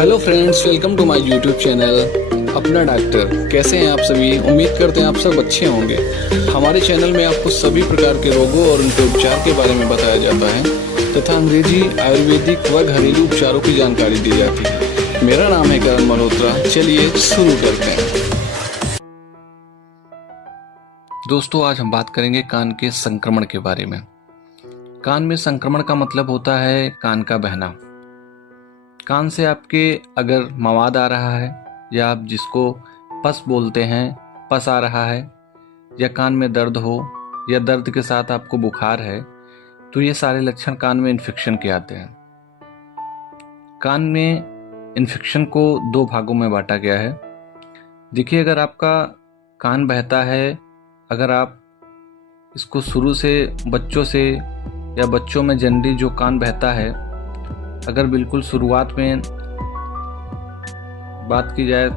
Hello friends, welcome to my YouTube channel Apna Doctor. कैसे हैं आप सभी? उम्मीद करते हैं आप सब अच्छे होंगे। हमारे चैनल में आपको सभी प्रकार के रोगों और उनके उपचार के बारे में बताया जाता है तथा अंग्रेजी, आयुर्वेदिक व घरेलू उपचारों की जानकारी दी जाती है। मेरा नाम है करण मल्होत्रा। चलिए शुरू करते हैं। दोस्तों, आज हम बात करेंगे कान के संक्रमण के बारे में। कान में संक्रमण का मतलब होता है कान का बहना। कान से आपके अगर मवाद आ रहा है या आप जिसको पस बोलते हैं, पस आ रहा है, या कान में दर्द हो या दर्द के साथ आपको बुखार है, तो ये सारे लक्षण कान में इन्फेक्शन के आते हैं। कान में इन्फेक्शन को दो भागों में बांटा गया है। देखिए, अगर आपका कान बहता है, अगर आप इसको शुरू से बच्चों से या बच्चों में जनरली जो कान बहता है, अगर बिल्कुल शुरुआत में बात की जाए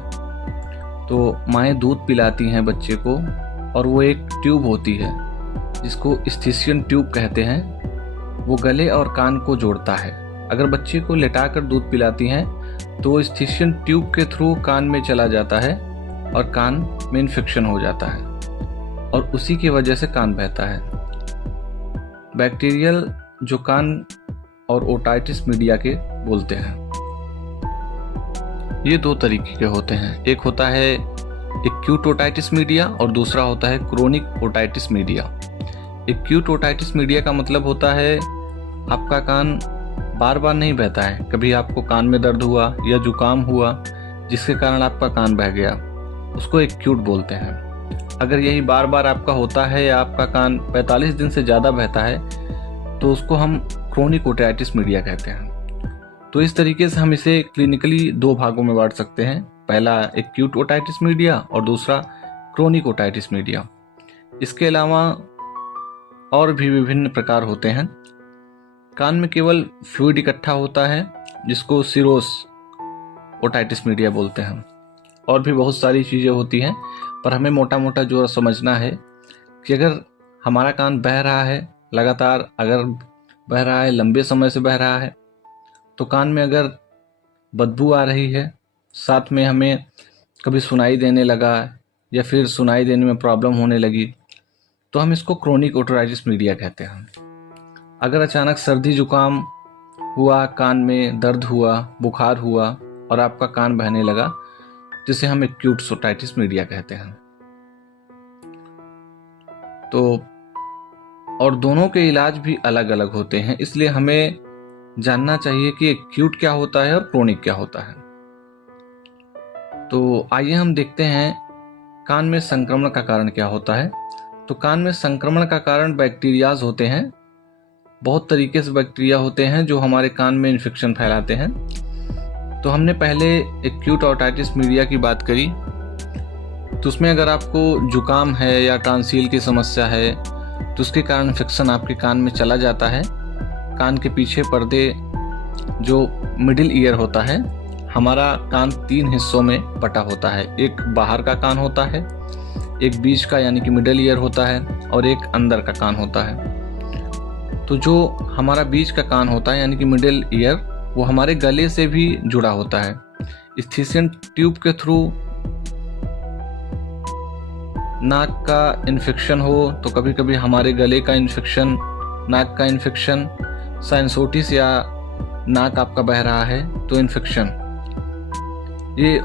तो माएँ दूध पिलाती हैं बच्चे को, और वो एक ट्यूब होती है जिसको स्थिसियन ट्यूब कहते हैं, वो गले और कान को जोड़ता है। अगर बच्चे को लेटाकर दूध पिलाती हैं तो वो स्थिसियन ट्यूब के थ्रू कान में चला जाता है और कान में इन्फेक्शन हो जाता है, और उसी की वजह से कान बहता है। बैक्टीरियल जो कान और ओटाइटिस मीडिया के बोलते हैं, ये दो तरीके के होते हैं। एक होता है एक्यूट ओटाइटिस मीडिया और दूसरा होता है chronic otitis media. Acute otitis media का मतलब होता है आपका कान बार बार नहीं बहता है, कभी आपको कान में दर्द हुआ या जुकाम हुआ जिसके कारण आपका कान बह गया, उसको एक्यूट बोलते हैं। अगर यही बार बार आपका होता है या आपका कान 45 दिन से ज़्यादा बहता है तो उसको हम क्रोनिक ओटाइटिस मीडिया कहते हैं। तो इस तरीके से हम इसे क्लिनिकली दो भागों में बांट सकते हैं, पहला एक्यूट ओटाइटिस मीडिया और दूसरा क्रोनिक ओटाइटिस मीडिया। इसके अलावा और भी विभिन्न प्रकार होते हैं। कान में केवल फ्लूइड इकट्ठा होता है जिसको सिरोस ओटाइटिस मीडिया बोलते हैं। और भी बहुत सारी चीज़ें होती हैं, पर हमें मोटा मोटा जो समझना है कि अगर हमारा कान बह रहा है लगातार, अगर बह रहा है लंबे समय से बह रहा है, तो कान में अगर बदबू आ रही है, साथ में हमें कभी सुनाई देने लगा या फिर सुनाई देने में प्रॉब्लम होने लगी, तो हम इसको क्रोनिक ओटाइटिस मीडिया कहते हैं। अगर अचानक सर्दी जुकाम हुआ, कान में दर्द हुआ, बुखार हुआ और आपका कान बहने लगा, जिसे हम एक्यूट ओटाइटिस मीडिया कहते हैं। तो और दोनों के इलाज भी अलग अलग होते हैं, इसलिए हमें जानना चाहिए कि एक्यूट क्या होता है और क्रोनिक क्या होता है। तो आइए हम देखते हैं कान में संक्रमण का कारण क्या होता है। तो कान में संक्रमण का कारण बैक्टीरियाज होते हैं। बहुत तरीके से बैक्टीरिया होते हैं जो हमारे कान में इन्फेक्शन फैलाते हैं। तो हमने पहले एक्यूट ओटाइटिस मीडिया की बात करी, तो उसमें अगर आपको जुकाम है या टॉन्सिल की समस्या है तो उसके कारण इन्फेक्शन आपके कान में चला जाता है। कान के पीछे पर्दे जो मिडिल ईयर होता है, हमारा कान 3 हिस्सों में बटा होता है। एक बाहर का कान होता है, एक बीच का यानी कि मिडिल ईयर होता है, और एक अंदर का कान होता है। तो जो हमारा बीच का कान होता है यानी कि मिडिल ईयर, वो हमारे गले से भी जुड़ा होता है। स्थिसियन ट्यूब के थ्रू नाक का इन्फेक्शन हो तो कभी कभी हमारे गले का इन्फेक्शन, नाक का इन्फेक्शन, साइनसोटिस या नाक आपका बह रहा है तो इन्फेक्शन, ये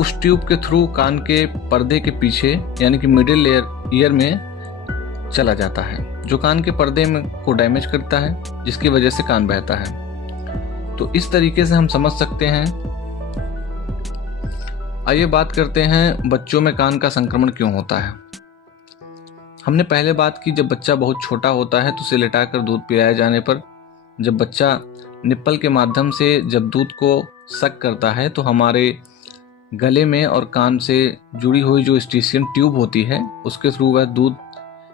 उस ट्यूब के थ्रू कान के पर्दे के पीछे यानी कि मिडिल ईयर में चला जाता है, जो कान के पर्दे में को डैमेज करता है, जिसकी वजह से कान बहता है। तो इस तरीके से हम समझ सकते हैं। आइए बात करते हैं बच्चों में कान का संक्रमण क्यों होता है। हमने पहले बात की, जब बच्चा बहुत छोटा होता है तो उसे लेटाकर दूध पिलाए जाने पर, जब बच्चा निप्पल के माध्यम से जब दूध को सक करता है तो हमारे गले में और कान से जुड़ी हुई जो स्टिशियन ट्यूब होती है उसके थ्रू वह दूध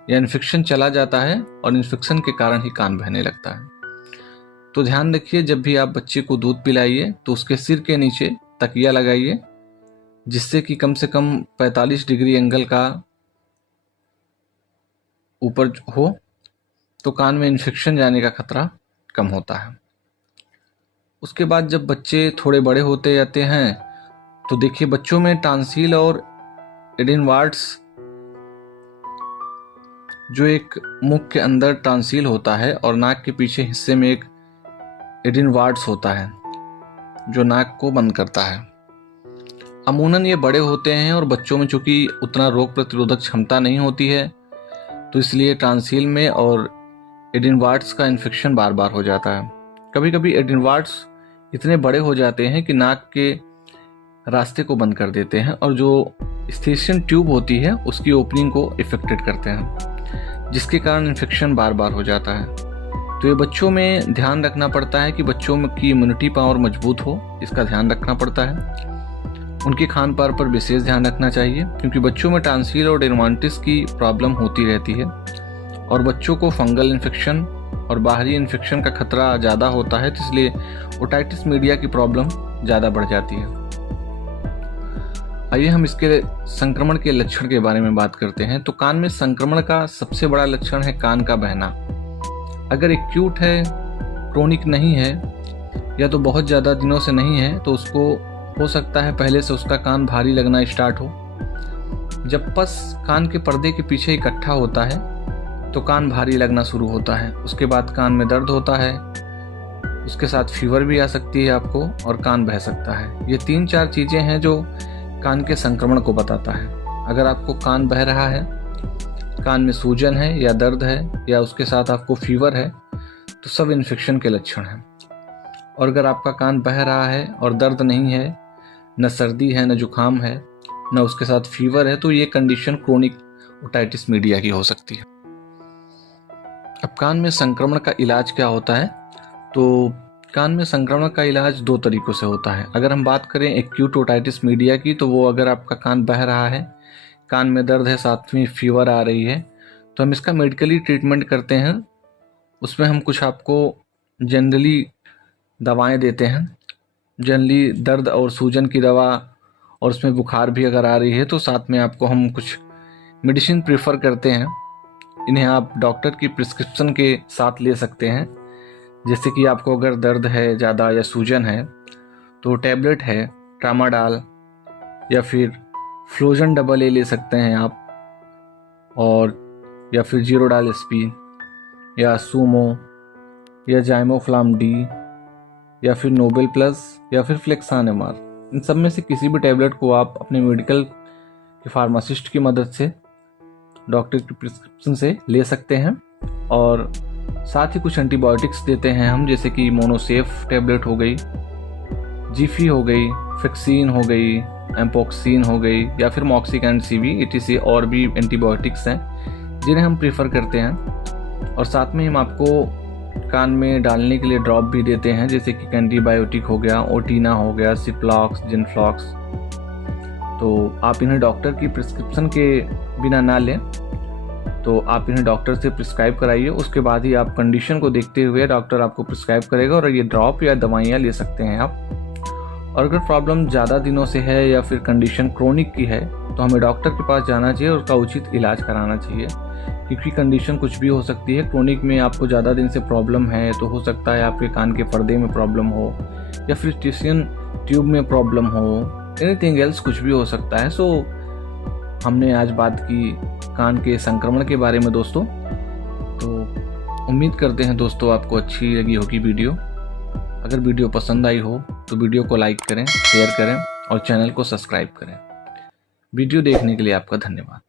या इन्फेक्शन चला जाता है, और इन्फेक्शन के कारण ही कान बहने लगता है। तो ध्यान रखिए, जब भी आप बच्चे को दूध पिलाइए तो उसके सिर के नीचे तकिया लगाइए, जिससे कि कम से कम 45 डिग्री एंगल का ऊपर हो, तो कान में इन्फेक्शन जाने का खतरा कम होता है। उसके बाद जब बच्चे थोड़े बड़े होते जाते हैं तो देखिए बच्चों में टॉन्सिल और एडेनोइड्स, जो एक मुख के अंदर टॉन्सिल होता है और नाक के पीछे हिस्से में एक एडेनोइड्स होता है जो नाक को बंद करता है। अमूमन ये बड़े होते हैं और बच्चों में चूंकि उतना रोग प्रतिरोधक क्षमता नहीं होती है तो इसलिए टॉन्सिल में और एडेनोइड्स का इन्फेक्शन बार बार हो जाता है। कभी कभी एडेनोइड्स इतने बड़े हो जाते हैं कि नाक के रास्ते को बंद कर देते हैं और जो स्टेशन ट्यूब होती है उसकी ओपनिंग को इफेक्टेड करते हैं, जिसके कारण इन्फेक्शन बार बार हो जाता है। तो ये बच्चों में ध्यान रखना पड़ता है कि बच्चों की इम्यूनिटी पावर मजबूत हो, इसका ध्यान रखना पड़ता है। उनके खान पान पर विशेष ध्यान रखना चाहिए क्योंकि बच्चों में टॉन्सिल और एडेनोइड्स की प्रॉब्लम होती रहती है और बच्चों को फंगल इन्फेक्शन और बाहरी इन्फेक्शन का खतरा ज़्यादा होता है, तो इसलिए ओटाइटिस मीडिया की प्रॉब्लम ज़्यादा बढ़ जाती है। आइए हम इसके संक्रमण के लक्षण के बारे में बात करते हैं। तो कान में संक्रमण का सबसे बड़ा लक्षण है कान का बहना। अगर एक्यूट है, क्रोनिक नहीं है या तो बहुत ज़्यादा दिनों से नहीं है तो उसको हो सकता है पहले से उसका कान भारी लगना स्टार्ट हो। जब पस कान के पर्दे के पीछे इकट्ठा होता है तो कान भारी लगना शुरू होता है। उसके बाद कान में दर्द होता है, उसके साथ फीवर भी आ सकती है आपको और कान बह सकता है। ये 3-4 चीज़ें हैं जो कान के संक्रमण को बताता है। अगर आपको कान बह रहा है, कान में सूजन है या दर्द है या उसके साथ आपको फीवर है तो सब इन्फेक्शन के लक्षण हैं। और अगर आपका कान बह रहा है और दर्द नहीं है, न सर्दी है, न जुकाम है, न उसके साथ फीवर है, तो ये कंडीशन क्रोनिक ओटाइटिस मीडिया की हो सकती है। अब कान में संक्रमण का इलाज क्या होता है? तो कान में संक्रमण का इलाज 2 तरीकों से होता है। अगर हम बात करें एक्यूट ओटाइटिस मीडिया की, तो वो अगर आपका कान बह रहा है, कान में दर्द है, साथ में फीवर आ रही है, तो हम इसका मेडिकली ट्रीटमेंट करते हैं। उसमें हम कुछ आपको जनरली दवाएं देते हैं, जनरली दर्द और सूजन की दवा, और उसमें बुखार भी अगर आ रही है तो साथ में आपको हम कुछ मेडिसिन प्रेफर करते हैं। इन्हें आप डॉक्टर की प्रिस्क्रिप्शन के साथ ले सकते हैं। जैसे कि आपको अगर दर्द है ज़्यादा या सूजन है तो टैबलेट है ट्रामाडॉल या फिर फ्लोजन डबल ए ले सकते हैं आप, और या फिर जीरोडाल एसपी या सूमो या जाइमोफ्लाम डी या फिर नोबेल प्लस या फिर फ्लेक्सान एमआर। इन सब में से किसी भी टैबलेट को आप अपने मेडिकल के फार्मासिस्ट की मदद से, डॉक्टर की प्रिस्क्रिप्शन से ले सकते हैं। और साथ ही कुछ एंटीबायोटिक्स देते हैं हम, जैसे कि मोनोसेफ टैबलेट हो गई, जीफी हो गई, फिक्सिन हो गई, एम्पोक्सिन हो गई, या फिर मॉक्सिकैन सीवी etc और भी एंटीबायोटिक्स हैं जिन्हें हम प्रेफर करते हैं। और साथ में हम आपको कान में डालने के लिए ड्रॉप भी देते हैं, जैसे कि एंटीबायोटिक हो गया, ओटीना हो गया, सिप्लॉक्स, जिनफ्लॉक्स। तो आप इन्हें डॉक्टर की प्रिस्क्रिप्शन के बिना ना लें, तो आप इन्हें डॉक्टर से प्रिस्क्राइब कराइए। उसके बाद ही आप कंडीशन को देखते हुए डॉक्टर आपको प्रिस्क्राइब करेगा और ये ड्रॉप या दवाइयाँ ले सकते हैं आप। और अगर प्रॉब्लम ज़्यादा दिनों से है या फिर कंडीशन क्रोनिक की है तो हमें डॉक्टर के पास जाना चाहिए और उसका उचित इलाज कराना चाहिए, क्योंकि कंडीशन कुछ भी हो सकती है। क्रोनिक में आपको ज़्यादा दिन से प्रॉब्लम है तो हो सकता है आपके कान के पर्दे में प्रॉब्लम हो या फिर स्टेशन ट्यूब में प्रॉब्लम हो, एनीथिंग एल्स कुछ भी हो सकता है। सो हमने आज बात की कान के संक्रमण के बारे में दोस्तों। तो उम्मीद करते हैं दोस्तों आपको अच्छी लगी होगी वीडियो। अगर वीडियो पसंद आई हो तो वीडियो को लाइक करें, शेयर करें और चैनल को सब्सक्राइब करें। वीडियो देखने के लिए आपका धन्यवाद।